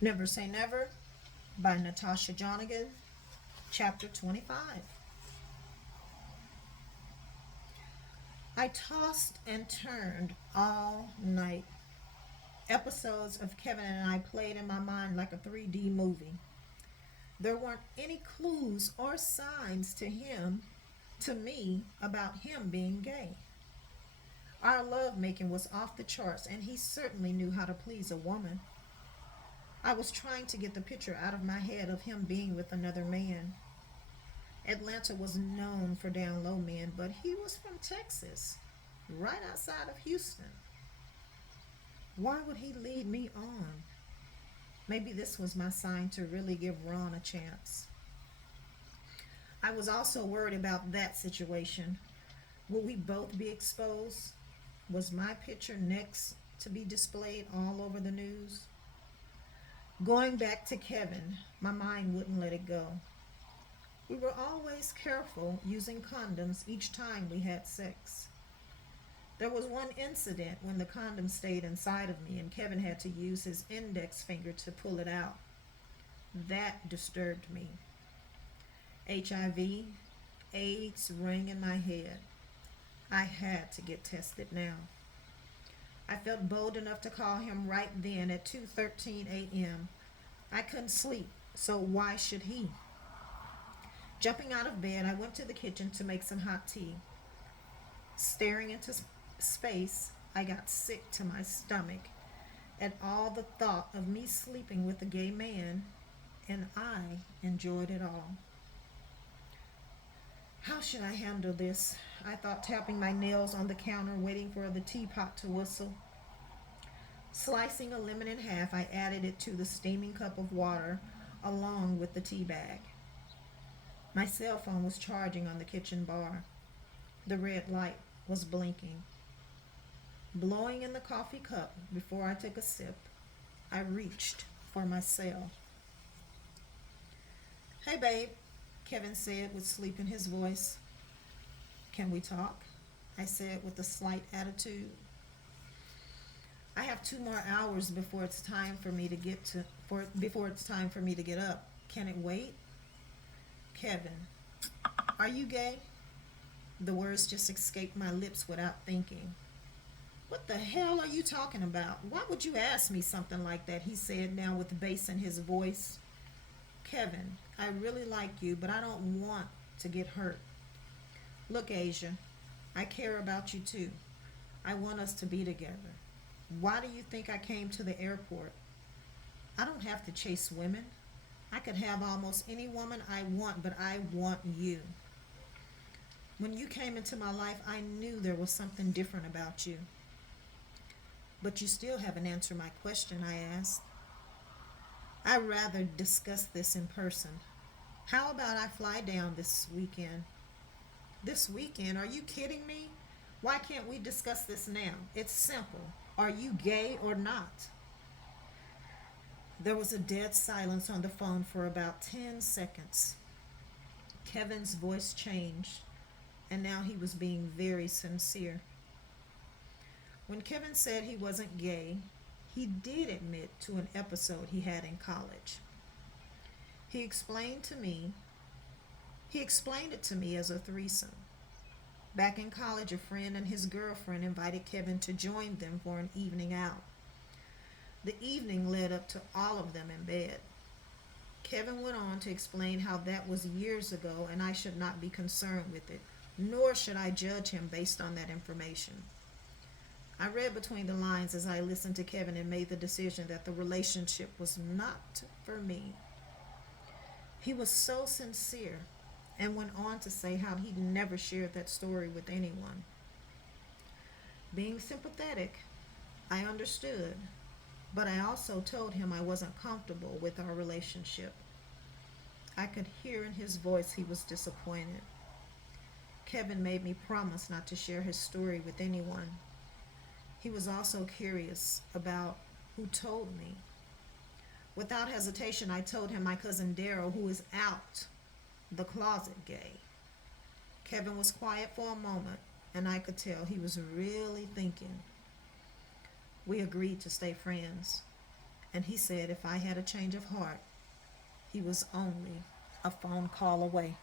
Never Say Never by Natasha Jonigan, Chapter 25. I tossed and turned all night. Episodes of Kevin and I played in my mind like a 3D movie. There weren't any clues or signs to me, about him being gay. Our lovemaking was off the charts, and he certainly knew how to please a woman. I was trying to get the picture out of my head of him being with another man. Atlanta was known for down low men, but he was from Texas, right outside of Houston. Why would he lead me on? Maybe this was my sign to really give Ron a chance. I was also worried about that situation. Would we both be exposed? Was my picture next to be displayed all over the news? Going back to Kevin, my mind wouldn't let it go. We were always careful using condoms each time we had sex. There was one incident when the condom stayed inside of me and Kevin had to use his index finger to pull it out. That disturbed me. HIV, AIDS rang in my head. I had to get tested now. I felt bold enough to call him right then at 2:13 a.m. I couldn't sleep, so why should he? Jumping out of bed, I went to the kitchen to make some hot tea. Staring into space, I got sick to my stomach at all the thought of me sleeping with a gay man, and I enjoyed it all. How should I handle this? I thought, tapping my nails on the counter, waiting for the teapot to whistle. Slicing a lemon in half, I added it to the steaming cup of water along with the tea bag. My cell phone was charging on the kitchen bar. The red light was blinking. Blowing in the coffee cup before I took a sip, I reached for my cell. Hey, babe, Kevin said with sleep in his voice. Can we talk? I said with a slight attitude. I have 2 more hours before it's time for me to get to for before it's time for me to get up. Can it wait? Kevin, are you gay? The words just escaped my lips without thinking. What the hell are you talking about? Why would you ask me something like that? He said, now with bass in his voice. Kevin, I really like you, but I don't want to get hurt. Look, Asia, I care about you too. I want us to be together. Why do you think I came to the airport? I don't have to chase women. I could have almost any woman I want, but I want you. When you came into my life, I knew there was something different about you. But you still haven't answered my question, I asked. I'd rather discuss this in person. How about I fly down this weekend? This weekend? Are you kidding me? Why can't we discuss this now? It's simple. Are you gay or not? There was a dead silence on the phone for about 10 seconds. Kevin's voice changed, and now he was being very sincere. When Kevin said he wasn't gay, he did admit to an episode he had in college. He explained to me, he explained it to me as a threesome. Back in college, a friend and his girlfriend invited Kevin to join them for an evening out. The evening led up to all of them in bed. Kevin went on to explain how that was years ago and I should not be concerned with it, nor should I judge him based on that information. I read between the lines as I listened to Kevin and made the decision that the relationship was not for me. He was so sincere and went on to say how he'd never shared that story with anyone. Being sympathetic, I understood, but I also told him I wasn't comfortable with our relationship. I could hear in his voice he was disappointed. Kevin made me promise not to share his story with anyone. He was also curious about who told me. Without hesitation, I told him my cousin Daryl, who is out the closet gay. Kevin was quiet for a moment, and I could tell he was really thinking. We agreed to stay friends, And he said if I had a change of heart, he was only a phone call away.